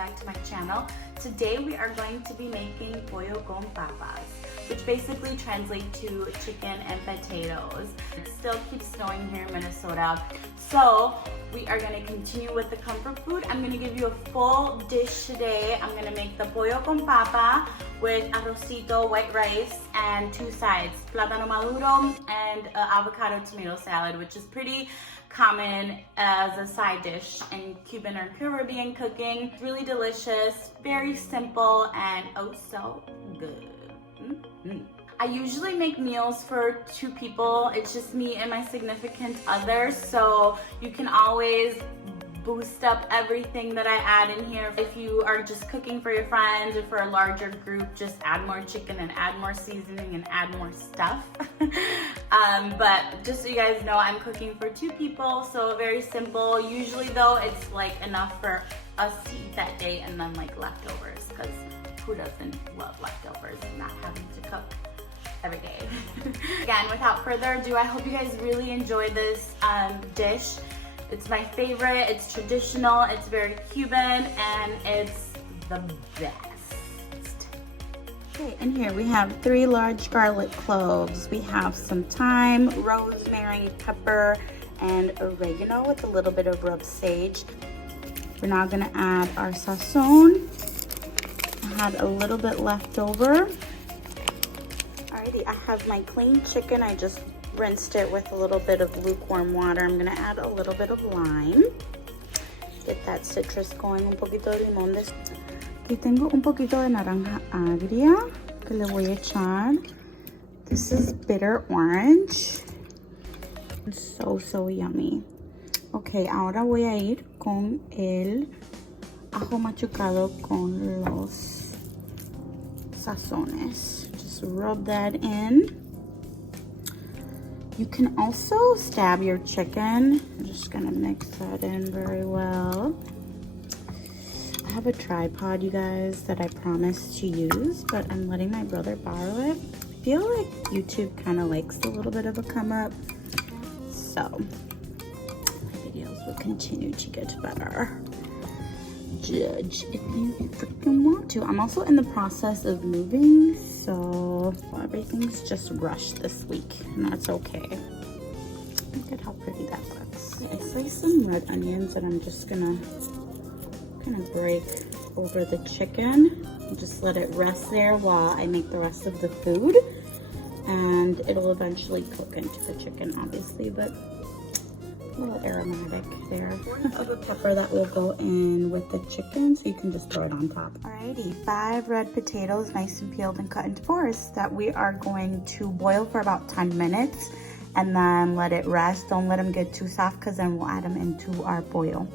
back to my channel. Today we are going to be making pollo con papas, which basically translates to chicken and potatoes. It still keeps snowing here in Minnesota, so we are going to continue with the comfort food. I'm going to give you a full dish today. I'm going to make the pollo con papa with arrocito, white rice, and two sides, plátano maduro and avocado tomato salad, which is pretty common as a side dish in Cuban or Caribbean cooking. Really delicious, very simple, and oh so good. I usually make meals for 2 people. It's just me and my significant other, so you can always boost up everything that I add in here. If you are just cooking for your friends or for a larger group, just add more chicken and add more seasoning and add more stuff. But just so you guys know, I'm cooking for 2 people, so very simple. Usually though, it's like enough for us to eat that day and then like leftovers, because who doesn't love leftovers and not having to cook every day? Again, without further ado, I hope you guys really enjoy this dish. It's my favorite, it's traditional, it's very Cuban, and it's the best. Okay, and here we have 3 large garlic cloves. We have some thyme, rosemary, pepper, and oregano with a little bit of rubbed sage. We're now gonna add our sazon. I had a little bit left over. Alrighty, I have my clean chicken. I just rinsed it with a little bit of lukewarm water. I'm gonna add a little bit of lime. Get that citrus going. Un poquito de limón. Aquí tengo un poquito de naranja agria que le voy a echar. This is bitter orange. It's so yummy. Ok, ahora voy a ir con el ajo machucado con los sazones. Just rub that in. You can also stab your chicken. I'm just gonna mix that in very well. I have a tripod, you guys, that I promised to use, but I'm letting my brother borrow it. I feel like YouTube kind of likes a little bit of a come up, so my videos will continue to get better. Judge if you freaking want to. I'm also in the process of moving, so everything's just rushed this week, and that's okay. Look at how pretty that looks. I sliced some red onions and I'm just gonna kind of break over the chicken and just let it rest there while I make the rest of the food, and it'll eventually cook into the chicken, obviously, but a little aromatic there. 1 of a pepper that will go in with the chicken, so you can just throw it on top. Alrighty, 5 red potatoes, nice and peeled and cut into 4s, that we are going to boil for about 10 minutes and then let it rest. Don't let them get too soft, because then we'll add them into our boil.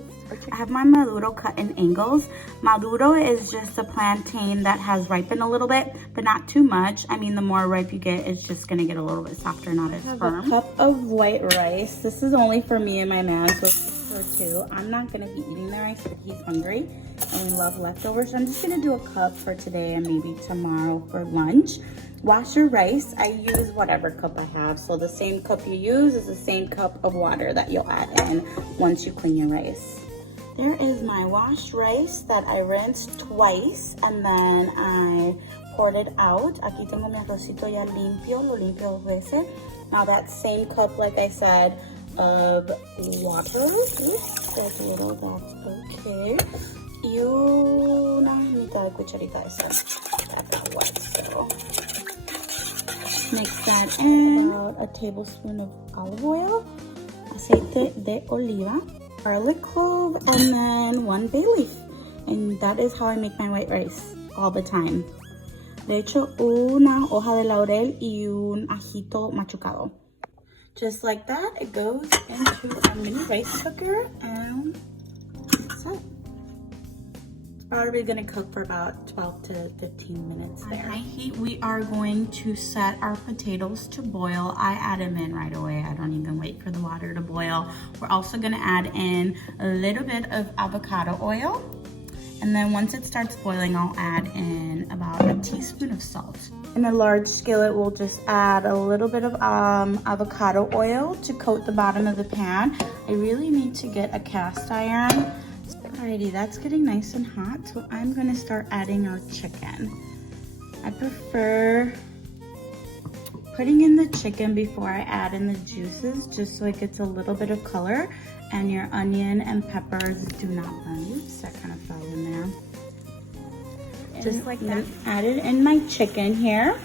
I have my Maduro cut in angles. Maduro is just a plantain that has ripened a little bit, but not too much. I mean, the more ripe you get, it's just gonna get a little bit softer, not as firm. I have a cup of white rice. This is only for me and my man, so it's for 2. I'm not gonna be eating the rice, but he's hungry and we love leftovers. So I'm just gonna do a cup for today and maybe tomorrow for lunch. Wash your rice. I use whatever cup I have. So the same cup you use is the same cup of water that you'll add in once you clean your rice. There is my washed rice that I rinsed twice and then I poured it out. Aquí tengo mi arrocito ya limpio, lo limpio 2 veces. Now that same cup, like I said, of water. Oops, that's a little, that's okay. Y una mitad de cucharita de sal. That wet, so mix that in. About a tablespoon of olive oil, aceite de oliva, garlic clove, and then 1 bay leaf. And that is how I make my white rice all the time. Le echo una hoja de laurel y un ajito machucado. Just like that, it goes into a mini rice cooker, and that's it. It's probably gonna cook for about 12 to 15 minutes there. On high heat, we are going to set our potatoes to boil. I add them in right away. I don't even wait for the water to boil. We're also gonna add in a little bit of avocado oil. And then once it starts boiling, I'll add in about a teaspoon of salt. In a large skillet, we'll just add a little bit of avocado oil to coat the bottom of the pan. I really need to get a cast iron. Alrighty, that's getting nice and hot, so I'm gonna start adding our chicken. I prefer putting in the chicken before I add in the juices, just so it gets a little bit of color and your onion and peppers do not burn. Oops, that kind of fell in there. Just like that. Added in my chicken here.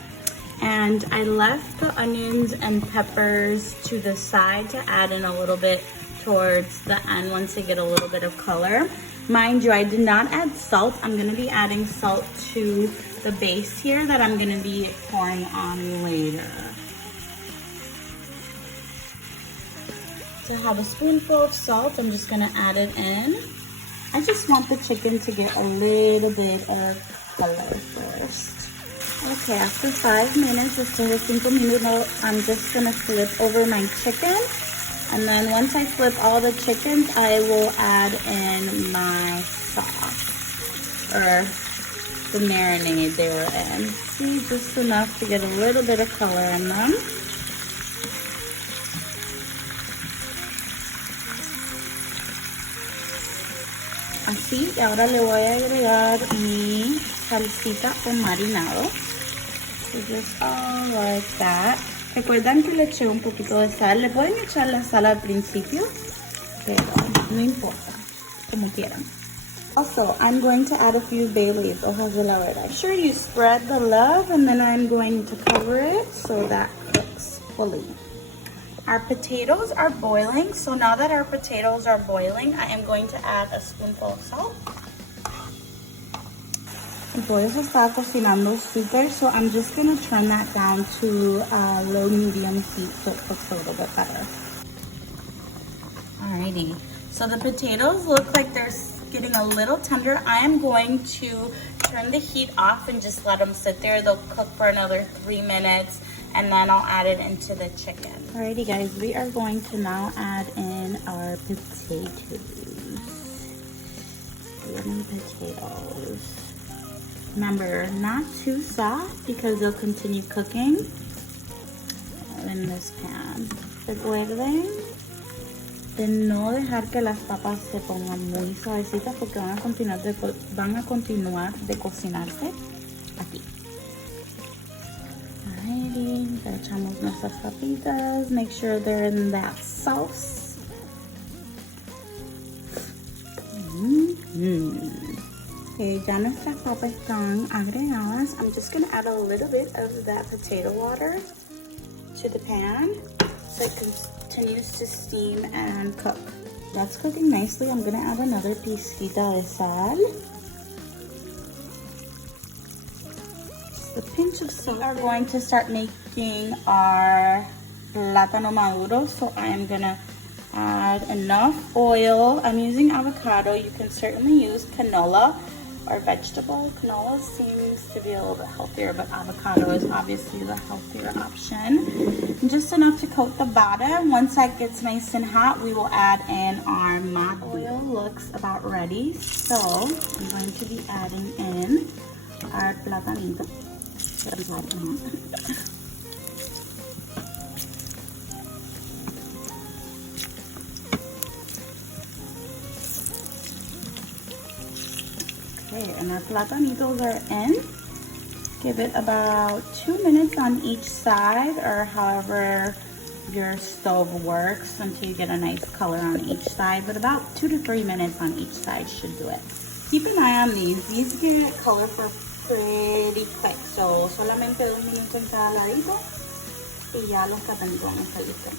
And I left the onions and peppers to the side to add in a little bit towards the end once they get a little bit of color. Mind you, I did not add salt. I'm gonna be adding salt to the base here that I'm gonna be pouring on later. To have a spoonful of salt, I'm just gonna add it in. I just want the chicken to get a little bit of color first. Okay, after 5 minutes, después de 5 minutos, I'm just gonna flip over my chicken. And then once I flip all the chickens, I will add in my sauce, or the marinade they were in. See, just enough to get a little bit of color in them. Así, y ahora le voy a agregar mi salsita con marinado. So just all like that. Recuerdan que le eché un poquito de sal. Le pueden echar la sal al principio, pero no importa, como quieran. Also, I'm going to add a few bay leaves, hojas de laurel. Make sure you spread the love, and then I'm going to cover it so that cooks fully. Our potatoes are boiling, so now that our potatoes are boiling, I am going to add a spoonful of salt. El pollo se está cocinando super, so I'm just going to turn that down to low medium heat so it cooks a little bit better. Alrighty, so the potatoes look like they're getting a little tender. I am going to turn the heat off and just let them sit there. They'll cook for another 3 minutes, and then I'll add it into the chicken. Alrighty guys, we are going to now add in our potatoes. Lemon potatoes. Remember, not too soft because they'll continue cooking in this pan. Recuerden de no dejar que las papas se pongan muy suavecitas porque van a continuar de cocinarse aquí. Alrighty, le echamos nuestras papitas. Make sure they're in that sauce. Okay, ya nuestras papas están agregadas. I'm just going to add a little bit of that potato water to the pan so it continues to steam and cook. That's cooking nicely. I'm going to add another pizquita de sal. Just a pinch of salt. We're going to start making our Plátano Maduro, so I am going to add enough oil. I'm using avocado. You can certainly use canola or vegetable. Canola seems to be a little bit healthier, but avocado is obviously the healthier option. And just enough to coat the bottom. Once that gets nice and hot, we will add in our Maduro. Oil looks about ready, so I'm going to be adding in our platanito. Okay, and our platanitos are in. Give it about 2 minutes on each side, or however your stove works, until you get a nice color on each side. But about 2 to 3 minutes on each side should do it. Keep an eye on these. These get color for pretty quick. So solamente 2 minutos en cada ladito y ya los platanitos van a estar listos.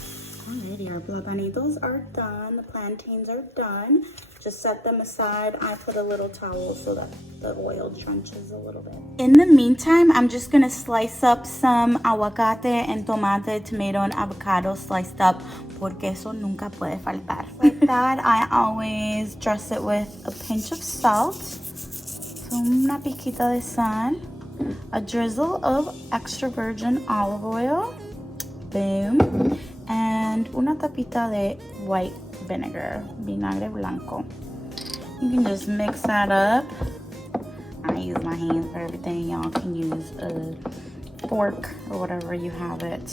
Alrighty, our platanitos are done. The plantains are done. Just set them aside. I put a little towel so that the oil drenches a little bit. In the meantime, I'm just going to slice up some aguacate and tomate, tomato, and avocado sliced up, porque eso nunca puede faltar. Like that, I always dress it with a pinch of salt, so una pizquita de sal, a drizzle of extra virgin olive oil, boom, and una tapita de white vinegar, vinagre blanco. You can just mix that up. I use my hands for everything. Y'all can use a fork or whatever you have it.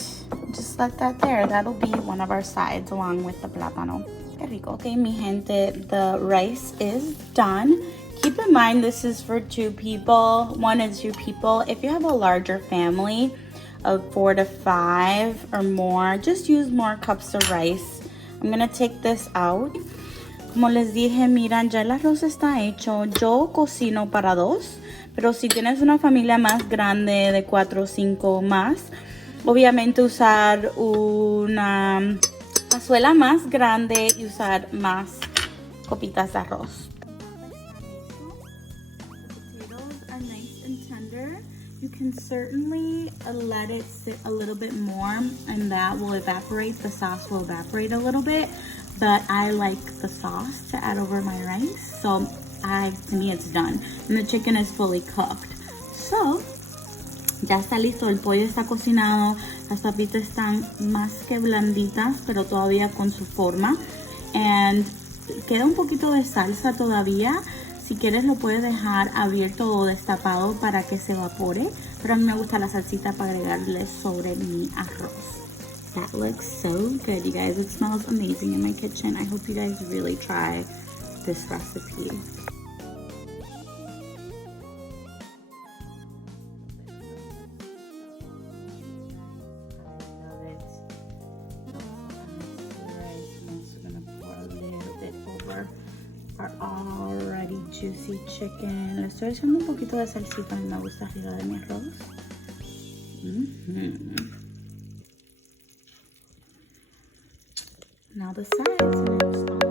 Just let that there. That'll be one of our sides along with the plátano. Qué rico. Okay, mi gente, the rice is done. Keep in mind this is for 2 people, 1 and 2 people. If you have a larger family of 4 to 5 or more, just use more cups of rice. I'm gonna take this out. Como les dije, miran, ya el arroz está hecho. Yo cocino para 2, pero si tienes una familia más grande de 4 o 5 más, obviamente usar una cazuela más grande y usar más copitas de arroz. The potatoes are nice and tender. You can certainly let it sit a little bit more and that will evaporate. The sauce will evaporate a little bit, but I like the sauce to add over my rice. So to me it's done. And the chicken is fully cooked. So ya está listo, el pollo está cocinado, las papitas están más que blanditas, pero todavía con su forma. And queda un poquito de salsa todavía. Si quieres lo puedes dejar abierto o destapado para que se evapore. Pero a mí me gusta la salsita para agregarle sobre mi arroz. That looks so good, you guys. It smells amazing in my kitchen. I hope you guys really try this recipe. Our already juicy chicken. Le estoy echando un poquito de salsita, me gusta arriba de mi arroz. Now the sides.